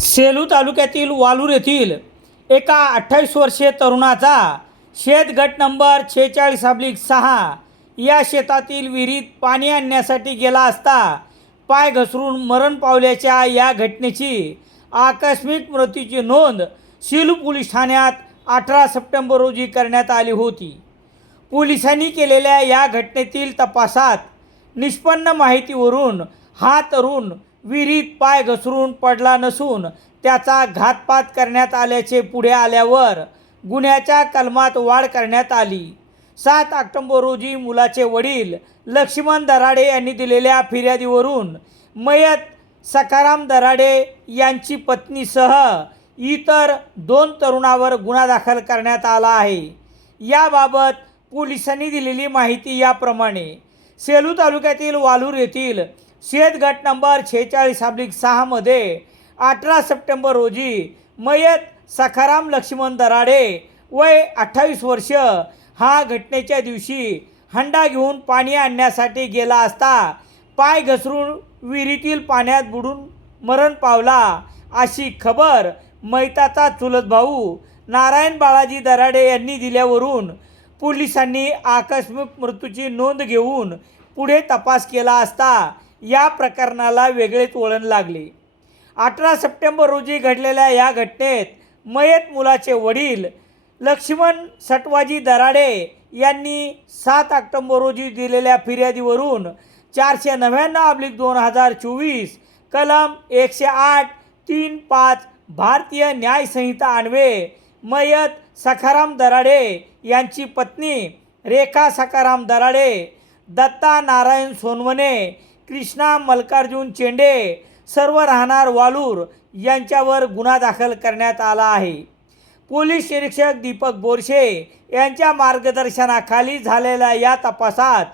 सेलू तालुक्यातील वालूर येथील एका अठ्ठावीस वर्षीय तरुणाचा शेत गट नंबर छेचाळीस अब्लिक सहा या शेतातील विहिरीत पाणी आणण्यासाठी गेला असता पाय घसरून मरण पावल्याच्या या घटनेची आकस्मिक मृत्यूची नोंद सेलू पोलीस ठाण्यात अठरा सप्टेंबर रोजी करण्यात आली होती. पोलिसांनी केलेल्या या घटनेतील तपासात निष्पन्न माहितीवरून हा तरुण विहिरीत पाय घसरून पडला नसून त्याचा घातपात करण्यात आल्याचे पुढे आल्यावर गुन्ह्याच्या कलमात वाढ करण्यात आली. सात ऑक्टोंबर रोजी मुलाचे वडील लक्ष्मण दराडे यांनी दिलेल्या फिर्यादीवरून मयत सखाराम दराडे यांची पत्नीसह इतर दोन तरुणावर गुन्हा दाखल करण्यात आला आहे. याबाबत पोलिसांनी दिलेली माहिती याप्रमाणे. सेलू तालुक्यातील वालूर येथील शेत गट नंबर छेचाळीस अब्लिक सहामध्ये अठरा सप्टेंबर रोजी मयत सखाराम लक्ष्मण दराडे वय अठ्ठावीस वर्ष हा घटनेच्या दिवशी हंडा घेऊन पाणी आणण्यासाठी गेला असता पाय घसरून विहिरीतील पाण्यात बुडून मरण पावला अशी खबर मैताचा चुलत भाऊ नारायण बाळाजी दराडे यांनी दिल्यावरून पोलिसांनी आकस्मिक मृत्यूची नोंद घेऊन पुढे तपास केला असता या प्रकरणाला वेगळेच वळण लागले. अठरा सप्टेंबर रोजी घडलेल्या या घटनेत मयत मुलाचे वडील लक्ष्मण सटवाजी दराडे यांनी सात ऑक्टोंबर रोजी दिलेल्या फिर्यादीवरून चारशे नव्याण्णव अब्लिक दोन हजार चोवीस कलम एकशे आठ तीन पाच भारतीय न्यायसंहिता आणवे मयत सखाराम दराडे यांची पत्नी रेखा सखाराम दराडे दत्ता नारायण सोनवणे कृष्णा मल्कार्जुन चेंडे सर्व राहणार वालूर यांच्यावर गुन्हा दाखल करण्यात आला आहे. पोलीस निरीक्षक दीपक बोरशे यांच्या मार्गदर्शनाखाली झालेल्या या तपासात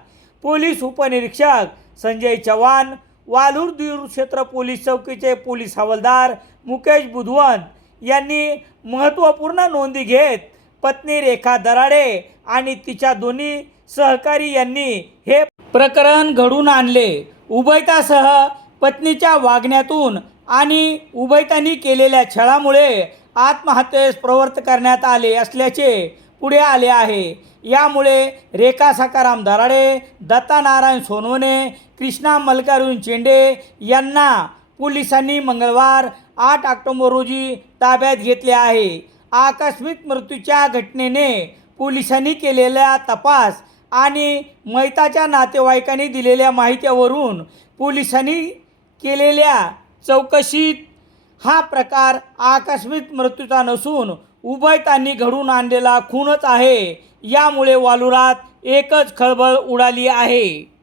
पोलीस उपनिरीक्षक संजय चव्हाण वालूर दूरक्षेत्र पोलीस चौकीचे पोलीस हवालदार मुकेश बुधवंत यांनी महत्त्वपूर्ण नोंदी घेत पत्नी रेखा दराडे आणि तिच्या दोन्ही सहकारी यांनी हे प्रकरण घडून आणले. उभयतासह पत्नीच्या वागण्यातून आणि उभयतांनी केलेल्या छळामुळे आत्महत्येस प्रवृत्त करण्यात आले असल्याचे पुढे आले आहे. यामुळे रेखा सकाराम दराडे दत्ता नारायण सोनवणे कृष्णा मल्कार्जुन चेंडे यांना पोलिसांनी मंगळवार आठ ऑक्टोबर रोजी ताब्यात घेतले आहे. आकस्मिक मृत्यूच्या घटनेने पोलिसांनी केलेला तपास आणि मैताच्या नातेवाईकांनी दिलेल्या माहितीवरून पोलिसांनी केलेल्या चौकशीत हा प्रकार आकस्मिक मृत्यूचा नसून उभयतांनी घडून आणलेला खूनच आहे. यामुळे वालुरात एकच खळबळ उडाली आहे.